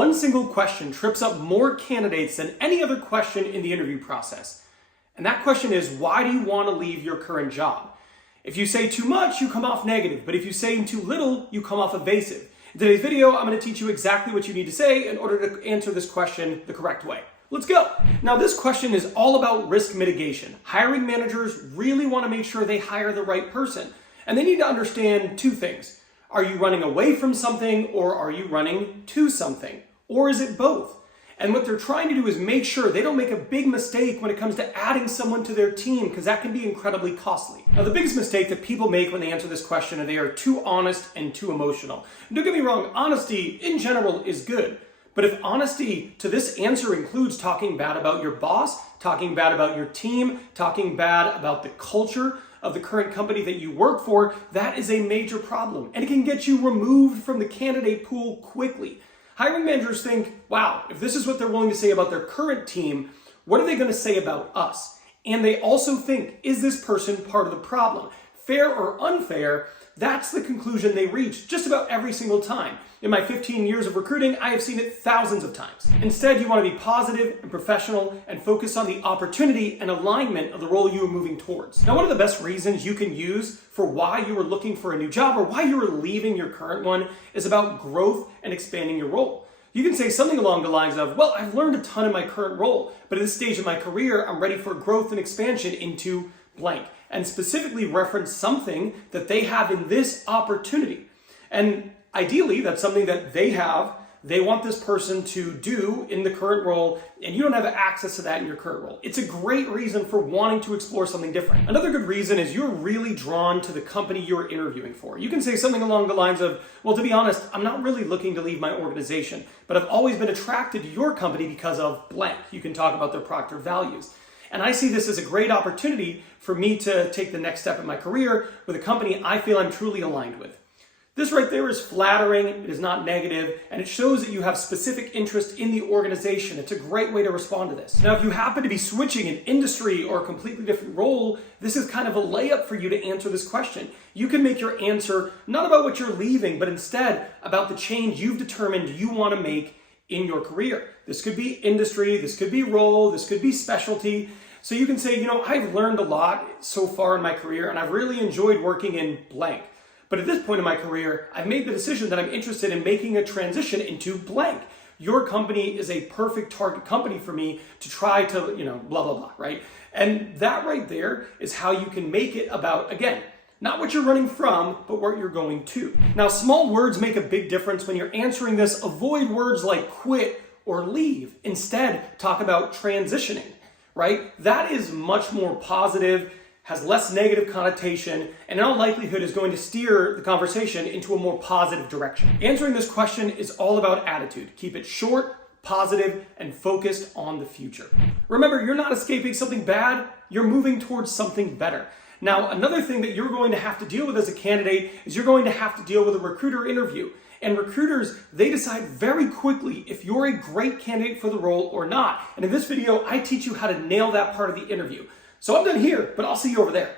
one single question trips up more candidates than any other question in the interview process. And that question is, why do you want to leave your current job? If you say too much, you come off negative, but if you say too little, you come off evasive. In today's video, I'm going to teach you exactly what you need to say in order to answer this question the correct way. Let's go. Now, this question is all about risk mitigation. Hiring managers really want to make sure they hire the right person, and they need to understand two things. Are you running away from something, or are you running to something? Or is it both? And what they're trying to do is make sure they don't make a big mistake when it comes to adding someone to their team, because that can be incredibly costly. Now, the biggest mistake that people make when they answer this question is they are too honest and too emotional. And don't get me wrong, honesty in general is good. But if honesty to this answer includes talking bad about your boss, talking bad about your team, talking bad about the culture of the current company that you work for, that is a major problem. And it can get you removed from the candidate pool quickly. Hiring managers think, wow, if this is what they're willing to say about their current team, what are they going to say about us? And they also think, is this person part of the problem? Fair or unfair, that's the conclusion they reach just about every single time. In my 15 years of recruiting, I have seen it thousands of times. Instead, you want to be positive and professional and focus on the opportunity and alignment of the role you are moving towards. Now, one of the best reasons you can use for why you are looking for a new job or why you are leaving your current one is about growth and expanding your role. You can say something along the lines of, well, I've learned a ton in my current role, but at this stage of my career, I'm ready for growth and expansion into blank, and specifically reference something that they have in this opportunity. And ideally, that's something that they want this person to do in the current role, and you don't have access to that in your current role. It's a great reason for wanting to explore something different. Another good reason is you're really drawn to the company you're interviewing for. You can say something along the lines of, well, to be honest, I'm not really looking to leave my organization, but I've always been attracted to your company because of blank. You can talk about their product or values. And I see this as a great opportunity for me to take the next step in my career with a company I feel I'm truly aligned with. This right there is flattering, it is not negative, and it shows that you have specific interest in the organization. It's a great way to respond to this. Now, if you happen to be switching an industry or a completely different role, this is kind of a layup for you to answer this question. You can make your answer not about what you're leaving, but instead about the change you've determined you want to make in your career. This could be industry, this could be role, this could be specialty. So you can say, I've learned a lot so far in my career, and I've really enjoyed working in blank. But at this point in my career, I've made the decision that I'm interested in making a transition into blank. Your company is a perfect target company for me to try to, blah, blah, blah, right? And that right there is how you can make it about, again, not what you're running from, but what you're going to. Now, small words make a big difference when you're answering this. Avoid words like quit or leave. Instead, talk about transitioning, right? That is much more positive, has less negative connotation, and in all likelihood is going to steer the conversation into a more positive direction. Answering this question is all about attitude. Keep it short, positive, and focused on the future. Remember, you're not escaping something bad, you're moving towards something better. Now, another thing that you're going to have to deal with as a candidate is you're going to have to deal with a recruiter interview. And recruiters, they decide very quickly if you're a great candidate for the role or not. And in this video, I teach you how to nail that part of the interview. So I'm done here, but I'll see you over there.